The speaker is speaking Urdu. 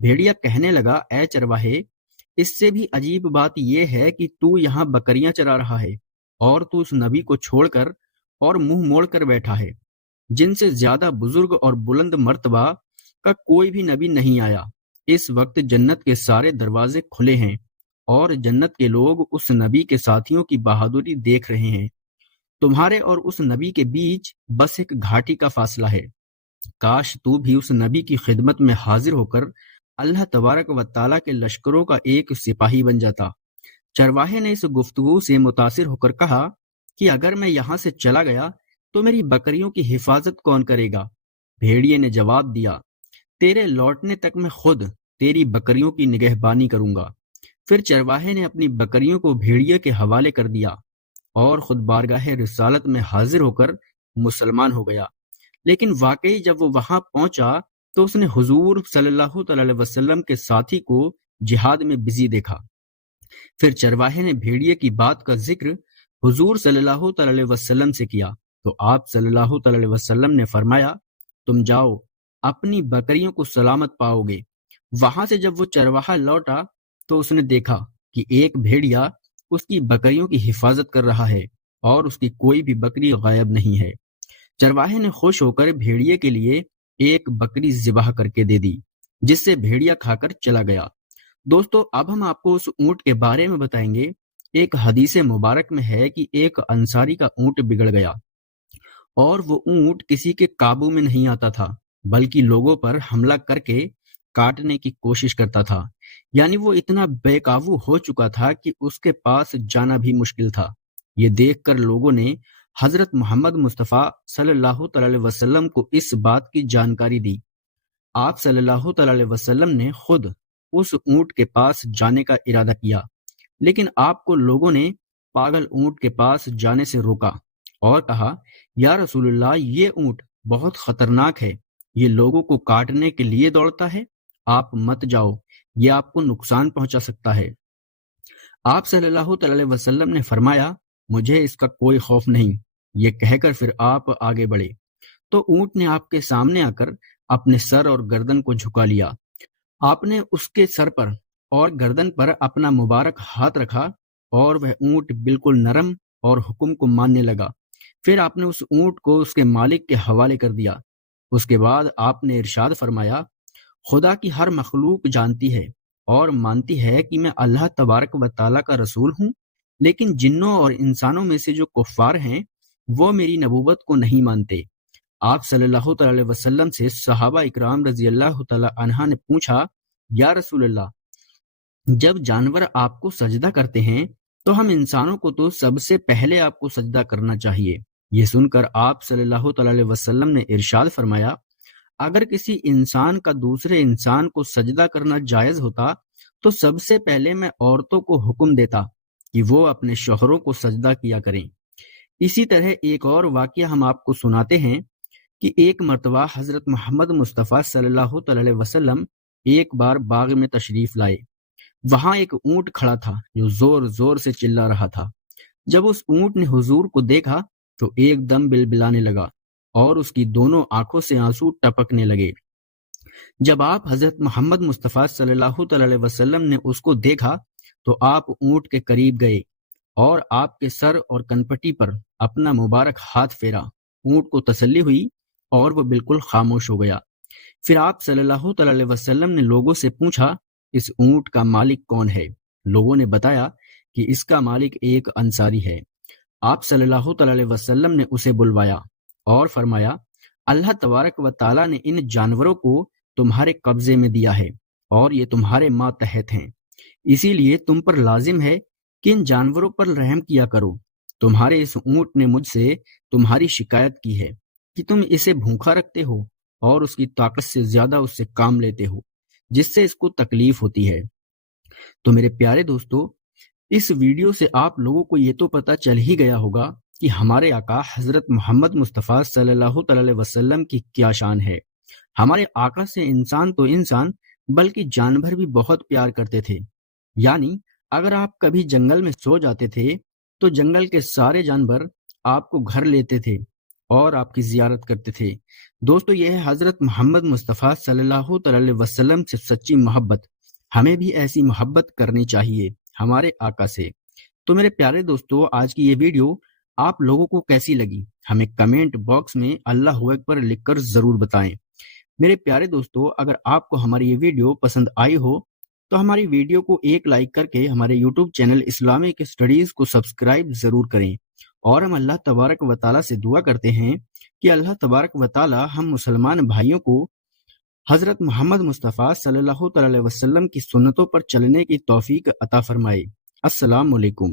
بھیڑیا کہنے لگا، اے چرواہے، اس سے بھی عجیب بات یہ ہے کہ تو یہاں بکریاں چرا رہا ہے اور تو اس نبی کو چھوڑ کر اور منہ موڑ کر بیٹھا ہے جن سے زیادہ بزرگ اور بلند مرتبہ کا کوئی بھی نبی نہیں آیا۔ اس وقت جنت کے سارے دروازے کھلے ہیں اور جنت کے لوگ اس نبی کے ساتھیوں کی بہادری دیکھ رہے ہیں۔ تمہارے اور اس نبی کے بیچ بس ایک گھاٹی کا فاصلہ ہے۔ کاش تو بھی اس نبی کی خدمت میں حاضر ہو کر اللہ تبارک و تعالیٰ کے لشکروں کا ایک سپاہی بن جاتا۔ چرواہے نے اس گفتگو سے متاثر ہو کر کہا کہ اگر میں یہاں سے چلا گیا تو میری بکریوں کی حفاظت کون کرے گا؟ بھیڑیے نے جواب دیا، تیرے لوٹنے تک میں خود تیری بکریوں کی نگہبانی کروں گا۔ پھر چرواہے نے اپنی بکریوں کو بھیڑیے کے حوالے کر دیا اور خود بارگاہ رسالت میں حاضر ہو کر مسلمان ہو گیا۔ لیکن واقعی جب وہ وہاں پہنچا تو اس نے حضور صلی اللہ تعالی علیہ وسلم کے ساتھی کو جہاد میں بزی دیکھا۔ پھر چرواہے نے بھیڑیے کی بات کا ذکر حضور صلی اللہ تعالی علیہ وسلم سے کیا تو آپ صلی اللہ تعالی علیہ وسلم نے فرمایا، تم جاؤ، اپنی بکریوں کو سلامت پاؤ گے۔ وہاں سے جب وہ چرواہا لوٹا تو اس نے دیکھا کہ ایک بھیڑیا اس کی بکریوں کی حفاظت کر رہا ہے اور اس کی کوئی بھی بکری غائب نہیں ہے۔ چرواہے نے خوش ہو کر بھیڑیے کے لیے ایک بکری ذبح کر کے دے دی، جس سے بھیڑیا کھا کر چلا گیا۔ دوستو، اب ہم آپ کو اس اونٹ کے بارے میں بتائیں گے۔ ایک حدیث مبارک میں ہے کہ ایک انصاری کا اونٹ بگڑ گیا اور وہ اونٹ کسی کے قابو میں نہیں آتا تھا، بلکہ لوگوں پر حملہ کر کے کاٹنے کی کوشش کرتا تھا۔ یعنی وہ اتنا بے قابو ہو چکا تھا کہ اس کے پاس جانا بھی مشکل تھا۔ یہ دیکھ کر لوگوں نے حضرت محمد مصطفیٰ صلی اللہ تعالی علیہ وسلم کو اس بات کی جانکاری دی۔ آپ صلی اللہ تعالی علیہ وسلم نے خود اس اونٹ کے پاس جانے کا ارادہ کیا، لیکن آپ کو لوگوں نے پاگل اونٹ کے پاس جانے سے روکا اور کہا، یا رسول اللہ، یہ اونٹ بہت خطرناک ہے، یہ لوگوں کو کاٹنے کے لیے دوڑتا ہے، آپ مت جاؤ، یہ آپ کو نقصان پہنچا سکتا ہے۔ آپ صلی اللہ تعالی علیہ وسلم نے فرمایا، مجھے اس کا کوئی خوف نہیں۔ یہ کہہ کر پھر آپ آگے بڑھے تو اونٹ نے آپ کے سامنے آ کر اپنے سر اور گردن کو جھکا لیا۔ آپ نے اس کے سر پر اور گردن پر اپنا مبارک ہاتھ رکھا اور وہ اونٹ بالکل نرم اور حکم کو ماننے لگا۔ پھر آپ نے اس اونٹ کو اس کے مالک کے حوالے کر دیا۔ اس کے بعد آپ نے ارشاد فرمایا، خدا کی ہر مخلوق جانتی ہے اور مانتی ہے کہ میں اللہ تبارک و تعالیٰ کا رسول ہوں، لیکن جنوں اور انسانوں میں سے جو کفار ہیں وہ میری نبوت کو نہیں مانتے۔ آپ صلی اللہ تعالی علیہ وسلم سے صحابہ اکرام رضی اللہ تعالی عنہ نے پوچھا، یا رسول اللہ، جب جانور آپ کو سجدہ کرتے ہیں تو ہم انسانوں کو تو سب سے پہلے آپ کو سجدہ کرنا چاہیے۔ یہ سن کر آپ صلی اللہ تعالی علیہ وسلم نے ارشاد فرمایا، اگر کسی انسان کا دوسرے انسان کو سجدہ کرنا جائز ہوتا تو سب سے پہلے میں عورتوں کو حکم دیتا کہ وہ اپنے شوہروں کو سجدہ کیا کریں۔ اسی طرح ایک اور واقعہ ہم آپ کو سناتے ہیں کہ ایک مرتبہ حضرت محمد مصطفیٰ صلی اللہ تعالی علیہ وسلم ایک بار باغ میں تشریف لائے۔ وہاں ایک اونٹ کھڑا تھا جو زور زور سے چلا رہا تھا۔ جب اس اونٹ نے حضور کو دیکھا تو ایک دم بلبلانے لگا اور اس کی دونوں آنکھوں سے آنسو ٹپکنے لگے۔ جب آپ حضرت محمد مصطفیٰ صلی اللہ تعالی علیہ وسلم نے اس کو دیکھا تو آپ اونٹ کے قریب گئے اور آپ کے سر اور کنپٹی پر اپنا مبارک ہاتھ پھیرا۔ اونٹ کو تسلی ہوئی اور وہ بالکل خاموش ہو گیا۔ پھر آپ صلی اللہ تعالی علیہ وسلم نے لوگوں سے پوچھا، اس اونٹ کا مالک کون ہے؟ لوگوں نے بتایا کہ اس کا مالک ایک انصاری ہے۔ آپ صلی اللہ تعالی علیہ وسلم نے اسے بلوایا اور فرمایا، اللہ تبارک و تعالیٰ نے ان جانوروں کو تمہارے قبضے میں دیا ہے اور یہ تمہارے ماتحت ہیں، اسی لیے تم پر لازم ہے کہ ان جانوروں پر رحم کیا کرو۔ تمہارے اس اونٹ نے مجھ سے تمہاری شکایت کی ہے کہ تم اسے بھوکا رکھتے ہو اور اس کی طاقت سے زیادہ اس سے کام لیتے ہو، جس سے اس کو تکلیف ہوتی ہے۔ تو میرے پیارے دوستو، اس ویڈیو سے آپ لوگوں کو یہ تو پتہ چل ہی گیا ہوگا کہ ہمارے آقا حضرت محمد مصطفیٰ صلی اللہ تعالی علیہ وسلم کی کیا شان ہے۔ ہمارے آقا سے انسان تو انسان بلکہ جانور بھی بہت پیار کرتے تھے۔ یعنی اگر آپ کبھی جنگل میں سو جاتے تھے تو جنگل کے سارے جانور آپ کو گھر لیتے تھے اور آپ کی زیارت کرتے تھے۔ دوستو، یہ ہے حضرت محمد مصطفیٰ صلی اللہ علیہ وسلم سے سچی محبت۔ ہمیں بھی ایسی محبت کرنی چاہیے ہمارے آقا سے۔ تو میرے پیارے دوستو، آج کی یہ ویڈیو آپ لوگوں کو کیسی لگی ہمیں کمنٹ باکس میں اللہ اکبر لکھ کر ضرور بتائیں۔ میرے پیارے دوستو، اگر آپ کو ہماری یہ ویڈیو پسند آئی ہو تو ہماری ویڈیو کو ایک لائک کر کے ہمارے یوٹیوب چینل اسلامک اسٹڈیز کو سبسکرائب ضرور کریں، اور ہم اللہ تبارک و تعالیٰ سے دعا کرتے ہیں کہ اللہ تبارک و تعالیٰ ہم مسلمان بھائیوں کو حضرت محمد مصطفیٰ صلی اللہ علیہ وسلم کی سنتوں پر چلنے کی توفیق عطا فرمائے۔ السلام علیکم۔